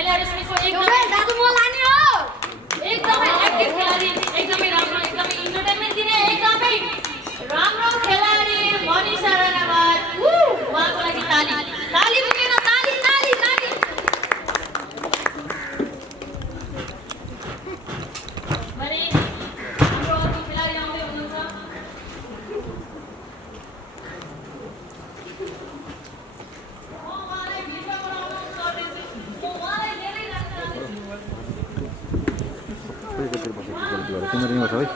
महिला रेस्लिङको एकदमै दाजु म लाने हो एकदमै एक्टिभ खेलाडी एकदमै राम्रो एकदमै इन्टरटेनमेन्ट दिने एकदमै राम्रो खेलाडी मनिषा राणाबाट उहाँको लागि ताली ताली पुगेन ताली ताली ताली भने हाम्रो अर्को खेलाडी आउँदै हुनुहुन्छ तिमीहरुमा छ है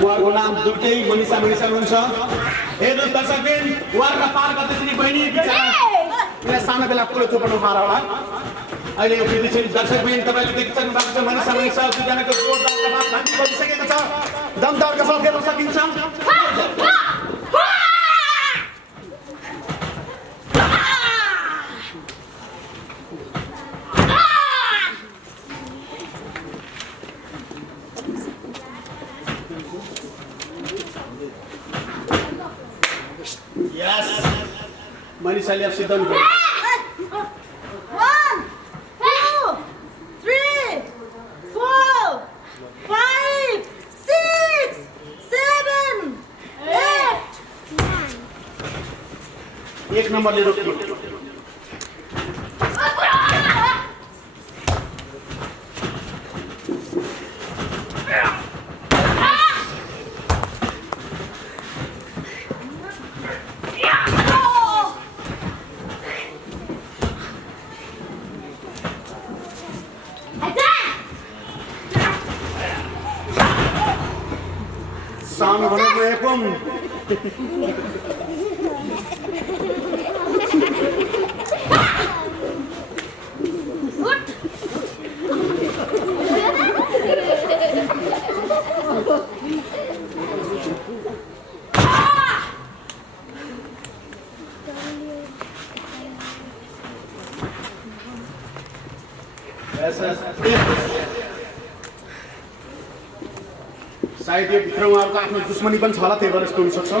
उहाँको नाम दुईटै मनिषा हुनुहुन्छ। हेर्नुहोस् दर्शकबिन उहाँका पार गर्दैछन् बहिनी बिचरा सानो बेला पुरो थुप्रो पार होला अहिले यो फेरि दर्शकबिन तपाईले देखिसक्नु भएको छ मनिषा दुईजनाको जोरदार जवाब भान्ति बजिसकेको छ दमदारका साथ हेर्न सकिन्छ मनिषाले अब सिद्धान्त 1 2 3 4 5 6 7 8 9 एक नम्बरले रोक्यो Assalamualaikum. सायद यो भित्र उहाँहरुको आफ्नो दुश्मनी पनि छ होला त्यही भएर यस्तो हुन सक्छ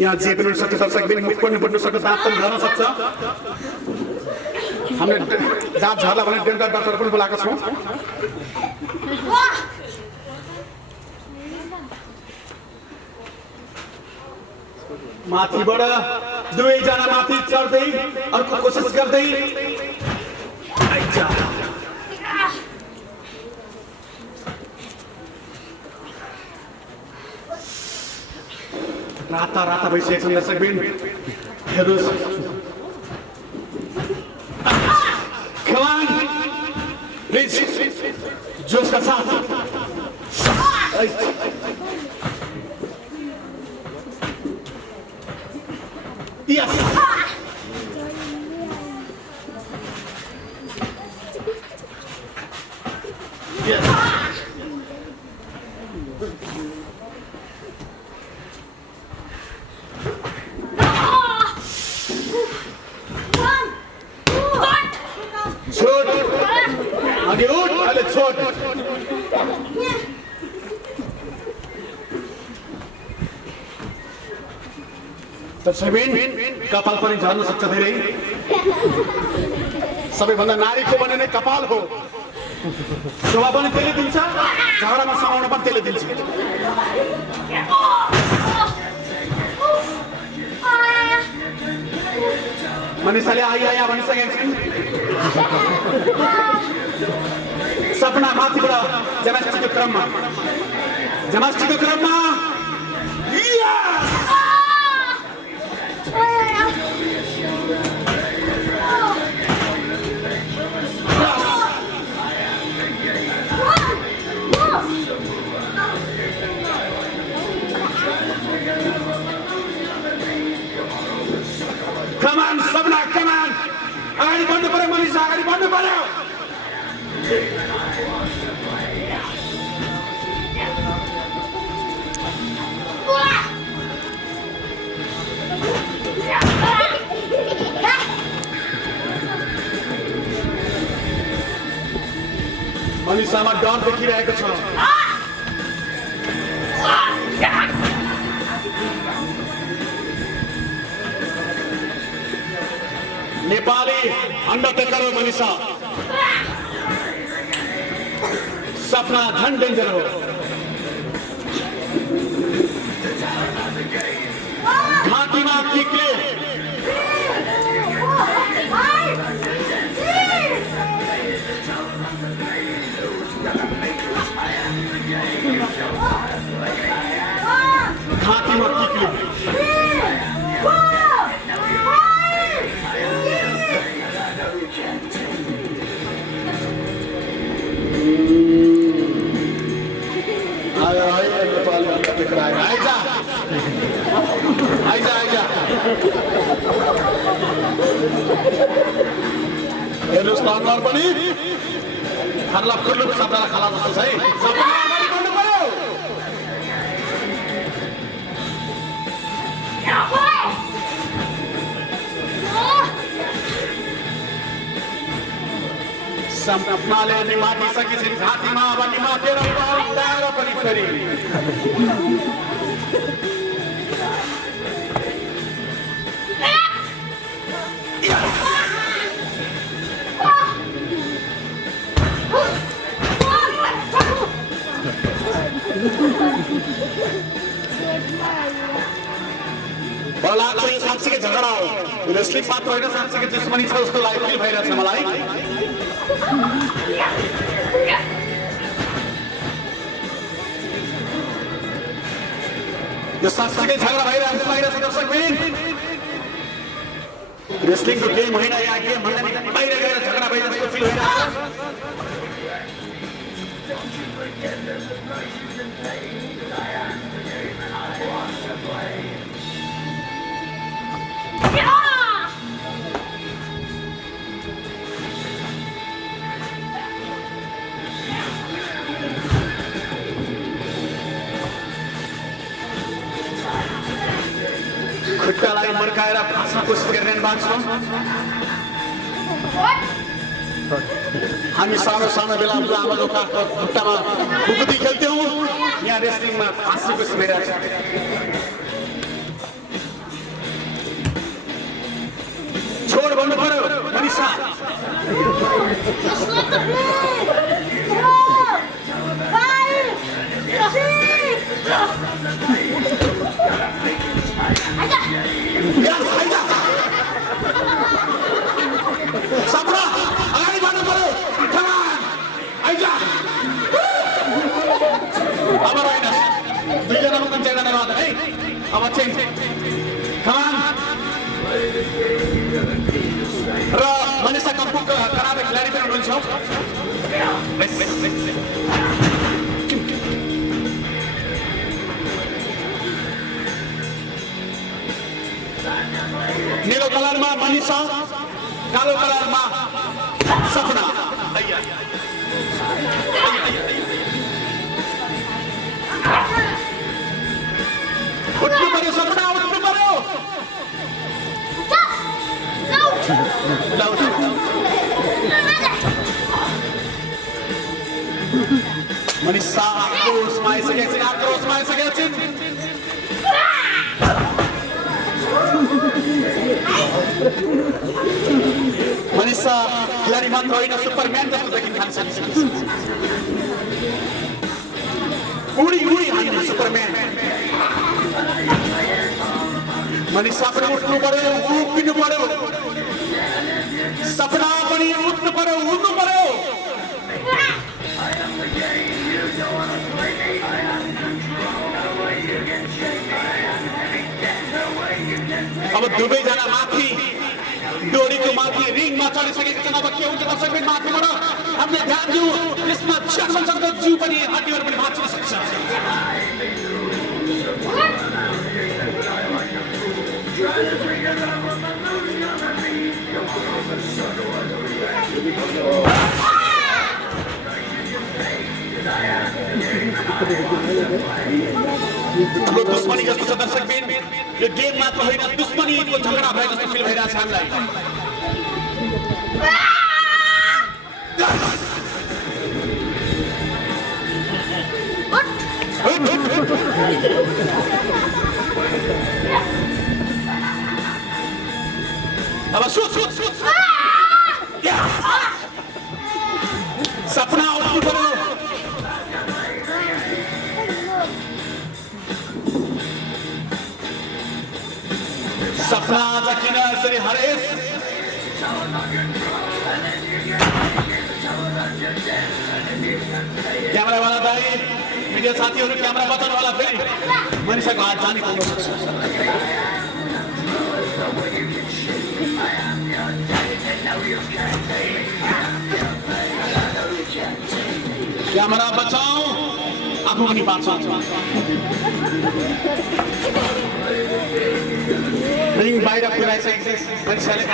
यहाँ जे पनि सक्छ दर्शकबिन मुख पनि बढ्न सक्छ दाँत पनि झर्न सक्छ हामीले दाँत झर्ला भने डेन्टल डाक्टर पनि बोलाएको छौँ माथिबाट दुवैजना माथि चढ्दै अर्को कोसिस गर्दै राता राता भइसकेको छ दर्शकबिन हेर्नुहोस् खवान प्लिज जोसका साथ यस यस दर्शकबिन कपाल पनि झर्न सक्छ धेरै सबैभन्दा नारीको भने नै कपाल हो शोभा पनि त्यसले दिन्छ झगडामा समाउन पनि त्यसले दिन्छ मनिषाले आइया भनिसकेका छिन् सपना माथिबाट जमास्टीको क्रममा Come on, Sabna, come on! अगाडि बढ्नु पर्यो मनिषा अगाडि बढ्नु पर्यो मनिषामा डर देखिरहेको छ नेपाली अंडरटेकर हो मनीषा सपना धन डेंजर हो घाटीमा किकले घाटीमा किकले आइजा हेर्नुहोस् न अनुहार पनि खानला खुल्लुक सबैलाई खाला जस्तो छ है सबैले अगाडि बढ्नु पर्यो सपनाले निमाटिसकेछन् घाँटीमा अब निमाटेर उडाएर पनि फेरि लाग्छ यो साँच्चीकै झगडा हो रेस्लिङ मात्र होइन साँच्चीकै दुश्मनी छ जस्तो लाग्यो फिल भइरहेछ मलाई यो साँच्चीकै झगडा भइरहेछ बाहिर दर्शकबिन रेस्लिङको गेम होइन या गेम भन्दा बाहिर गएर झगडा भइरहेछ जस्तो फिल भइरहेछ खुट्टालाई मर्काएर फाँस्न कोसिस गरिरहनु भएको छ हामी सानो सानो बेला आमाको काखको खुट्टामा खुकुती खेल्थ्यौँ यहाँ रेस्लिङमा फाँस्ने कोसिस भइरहेको छ छोड भन्नु पर्यो मनिषा सपना अगाडि बढ्नु पर्यो अब होइन दुईजनामा पनि चारजना मात्र है अब चेन्ज र मनिषा कम्पुको कराटे खेलाडी पनि हुनुहुन्छ नीलो कलरमा मनिषा कालो कलरमा सपना उठ्नु पर्यो सपना उठ्नु पर्यो मनिषा आक्रोशमा आइसकेका छिन् मनिषा खेलाडी मात्र होइन सुपरम्यान जस्तो देखिन थाल्छ उडी उडी हान्ने सुपरम्यान मनिषा पनि उठ्नु पर्यो उभिनु पर्यो सपना पनि उठ्नु पर्यो उड्नु पर्यो अब दुवैजना माथि डोरीको माथि रिङमा चढिसकेका छन् अब के हुन्छ दर्शकबिन माथिबाट हामीले ध्यान दिउँ यसमा च्याक्सनको जिउ पनि हड्डीहरू पनि भाँचिन सक्छ ठुलो दुश्मनी जस्तो छ दर्शकबिन यो गेम मात्र होइन दुश्मनीको झगडा भए जस्तो फिल भइरहेछ हामीलाई अब सुट सपना उठ्नु पर्यो सपना आज किन यसरी हरेस क्यामेरावाला दाइ मिडिया साथीहरू क्यामेरा बचाउनुवाला फेरि मनिषाको हात जाने पुग्न सक्छ क्यामेरा बचाऊ आफू पनि बाँच्छौ रिङ बाहिर पुऱ्याइसकेको मान्छेले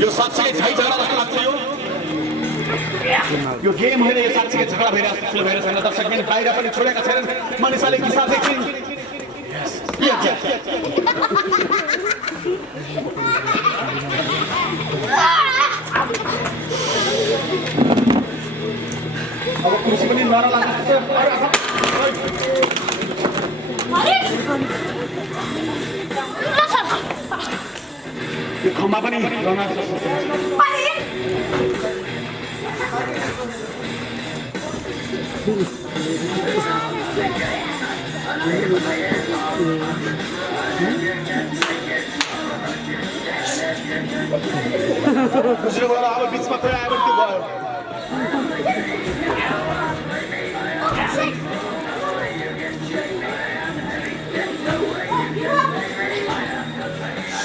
यो साँच्चै झै झगडा जस्तो लाग्छ यो गेम होइन यो साँच्चै झगडा भइरहेको जस्तो भइरहेको छैन दर्शकबिन बाहिर पनि छोडेका छैनन् मनिषाले किसा देख्छिन् अब कुर्सी पनि नराला जस्तो यो खम्बा पनि खुसी गएर अब बिचमा कोही आयो त्यो भयो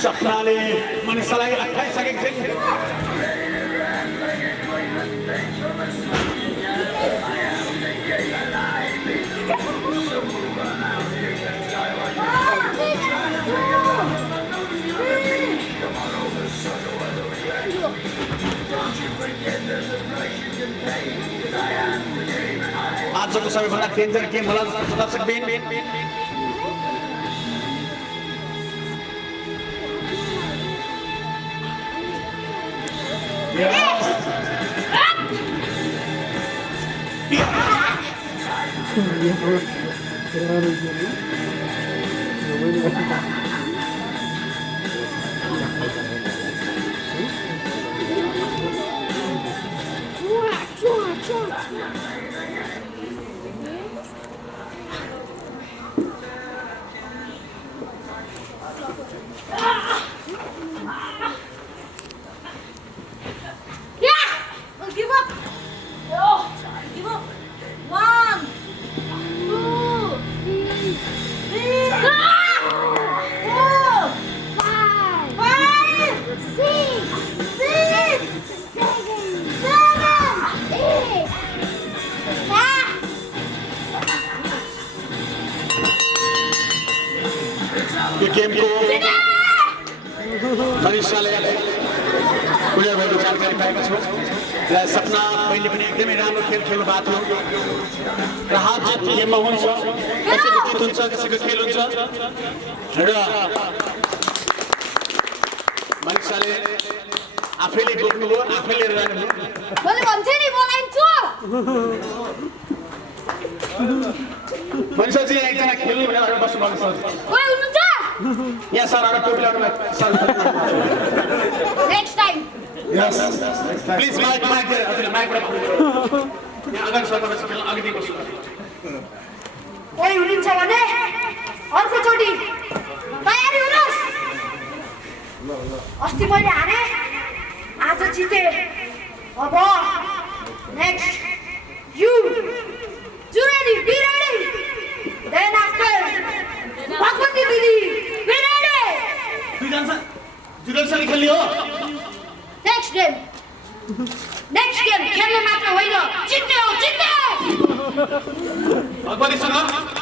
सपनाले मनिषालाई अट्ठाइसकेको थिइन् आजको सबैभन्दा डेन्जर गेम होला जस्तो दर्शकबिन यो गेमको मनिषाले उनीहरू भएको जानकारी पाएको छु र सपना पहिले पनि एकदमै राम्रो खेल खेल्नु भएको थियो र हार जित गेममा हुन्छ कसैको जित हुन्छ कसैको खेल हुन्छ र मनिषाले आफैले बोक्नुभयो आफैले रहनुभयो मैले भन्थे नि बोलाइन्छु मनिषा चाहिँ एकजना खेल्नु भनेर बस्नु भएको छ ओइ हुनुहुन्छ यहाँ सरहरूलाई टोपी लगाउनुलाई सर नेक्स्ट टाइम यस प्लिज माइक हजुर माइकबाट यहाँ अगाडि सर्नुपर्छ खेल्न अगाडि बस्नु कोही हुनुहुन्छ भने अर्कोचोटि तयारी हुनुहोस् अस्ति मैले हारे आज जिते अब नेक्स्ट यु जुरेडी be ready then after Bhagwati दिदी बी रेडी जुडलसँग खेल्ने हो नेक्स्ट गेम खेल्ने मात्र होइन जित्ने हो भगवतीसँग